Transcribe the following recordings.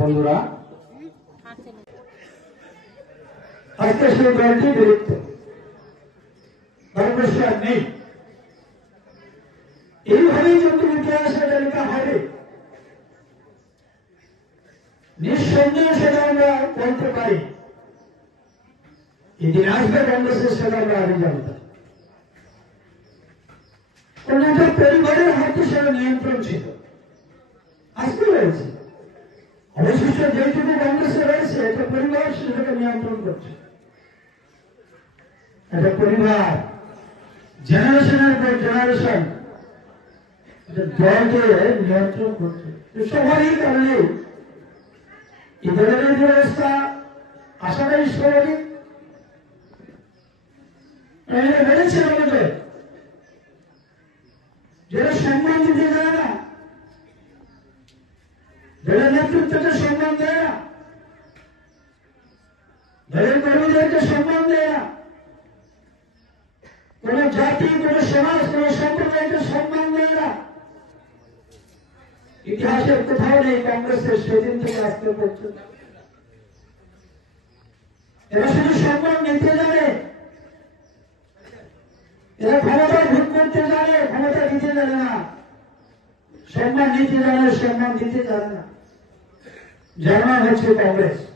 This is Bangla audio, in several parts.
বন্ধুরা। আজকে সেই দলটি বিলুপ্ত কংগ্রেসে আর নেই। এইভাবেই যখন ইতিহাসে তালিকা হবে নিঃসন্দেহে সেটা আমরা বলতে পারি। এদিন আসবে কংগ্রেসের সেটা আমরা আগে জানতাম পরিবারের হাতে সেটা নিয়ন্ত্রণ ছিল। পরিবার সেটাকে নিয়ন্ত্রণ করছে। একটা পরিবার জেনারেশনের পর জেনারেশন দলকে নিয়ন্ত্রণ করছে। সবারই কারণে দলের এই ব্যবস্থা আশাটাই স্বাভাবিক এখানে বেড়েছে আমাদের। যারা সম্মান দিতে যায় না দলের নেতৃত্বকে সম্মান দেয় না দলের সম্মান দেয় না। কোন জাতি, কোন সমাজ, কোন সম্প্রদায়কে সম্মান দেয় না। ইতিহাসের কোথাও নেই কংগ্রেসের সেদিন থেকে আসতে এরা শুধু সম্মান নিতে জানে। এরা ক্ষমতা ভোট করতে জানে, ক্ষমতা দিতে জানে না। সম্মান নিতে জানে, সম্মান দিতে জানে না। জার্মান হচ্ছে কংগ্রেস।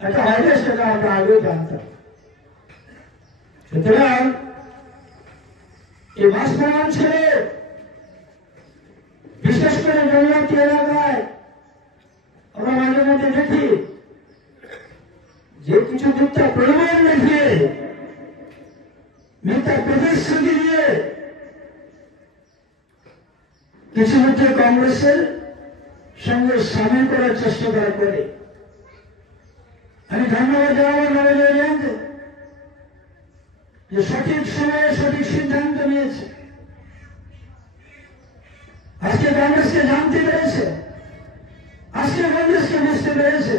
হবে সেটা আমরা আগেও জানতাম সুতরাং এই বাসভবন ছেড়ে বিশেষ করে জনজাতি এলাকায়, আমরা মাঝে মধ্যে দেখি যে কিছু মিথ্যা প্রলোভন দেখিয়ে মিথ্যা প্রতিশ্রুতি দিয়ে কিছু হচ্ছে কংগ্রেসের সঙ্গে সামিল করার চেষ্টা করা করে। আমি ধন্যবাদ জানাব নরেন্দ্র মোদীকে যে সঠিক সময়ে সঠিক সিদ্ধান্ত নিয়েছে। আজকে কংগ্রেসকে জানতে পেরেছে। আজকে কংগ্রেসকে বুঝতে পেরেছে।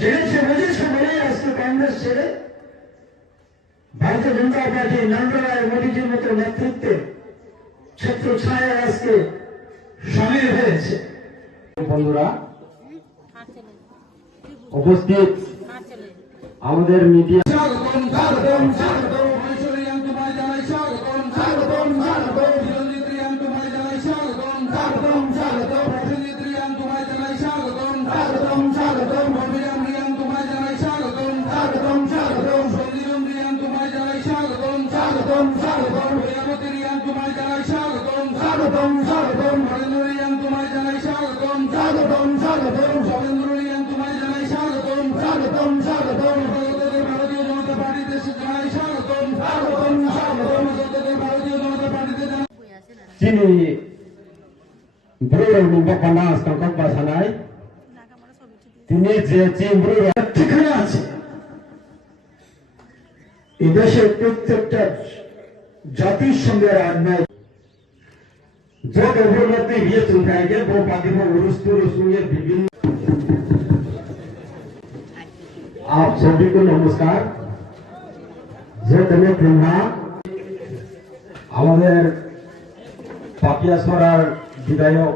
জেনেছে বুঝেছে বলেই আজকে কংগ্রেস ছেড়ে ভারতীয় জনতা পার্টি নরেন্দ্র মোদীজির মতো নেতৃত্বে ছত্র ছায় আজকে সামিল হয়েছে। বন্ধুরা উপস্থিত আমাদের মিডিয়া স্বাগতম স্বাগতম স্বাগতম চিনি ব্রুর নিম্বকন্ডা সংকট বাসানায় তিনি যে চিন ব্রুর ঠিকানা আছে এই দেশের প্রত্যেকটা জাতির সঙ্গে অন্যায় जो गभोलते ये सुनकाएंगे वो बाकी वो उरुस पुरुष ये विभिन्न आप सभी को नमस्कार যে তুমি ব্রহ্মা আমাদের পাপিয়াছড়ার বিধায়ক।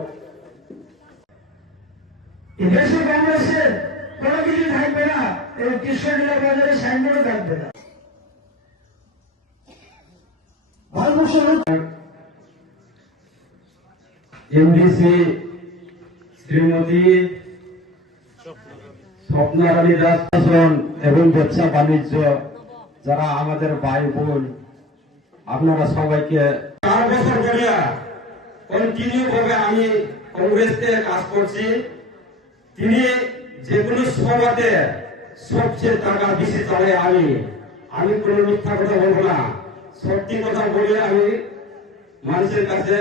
এই দেশে কংগ্রেসের কোনো কিছু থাকবে না এই কৃষ্ণলীলা বাজারে সাইনবোর্ডও থাকবে না। এমডিসি শ্রীমতী স্বপ্নারানী দাস এবং ব্যবসা বাণিজ্য যারা আমাদের ভাই বোন আপনারা সবাইকে কন্টিনিউ ভাবে আমি কংগ্রেসতে কাজ করছি। তিনি যে কোনো সভাতে সবচেয়ে টাকা বেশি চলে আমি। আমি কোনো মিথ্যা কথা বলব না। সত্যি কথা বলে আমি মানুষের কাছে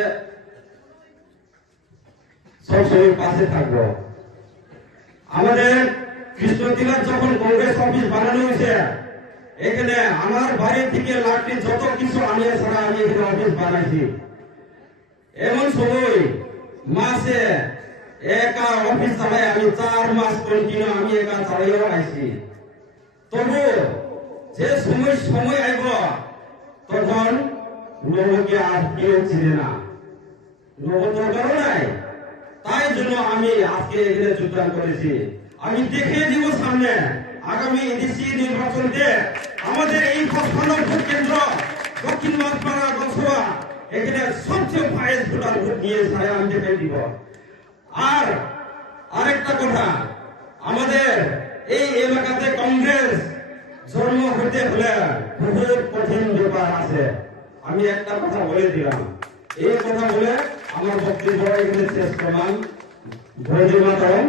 সবসময় পাশে থাকব। আমাদের কৃষ্ণতিলার যখন কংগ্রেস অফিস বানানো হয়েছে, এখানে আমার বাড়ি থেকে লাঠি, যত কিছু আমি ছাড়া আমি এখানে অফিস বানাইছি। এমন সময় মাসে একা অফিস চালাই আমি চার মাস কন্টিনিউ আমি একা চালাইও আইছি তবু যে সময় সময় আইব, তখন নবকে আর কেউ চিনে না। নব নাই। তাই জন্য আমি আজকে এখানে যোগদান করেছি। আমি দেখিয়ে দিব সামনে, আগামী এডিসি নির্বাচনকে। আমাদের এই কেন্দ্র দক্ষিণ মাছপাড়া লোকসভা এখানে সবচেয়ে ফাইজ ভোটার ভোট সারা আমি দেখিয়ে দিব। আর আরেকটা কথা, আমাদের এই এলাকাতে কংগ্রেস জন্ম হতে হলে বহুত কঠিন ব্যাপার আছে। আমি একটা কথা বলে দিলাম। এই কথা বলে আমার বক্তব্য এখানে শেষ করলাম। ভোজে মাতরম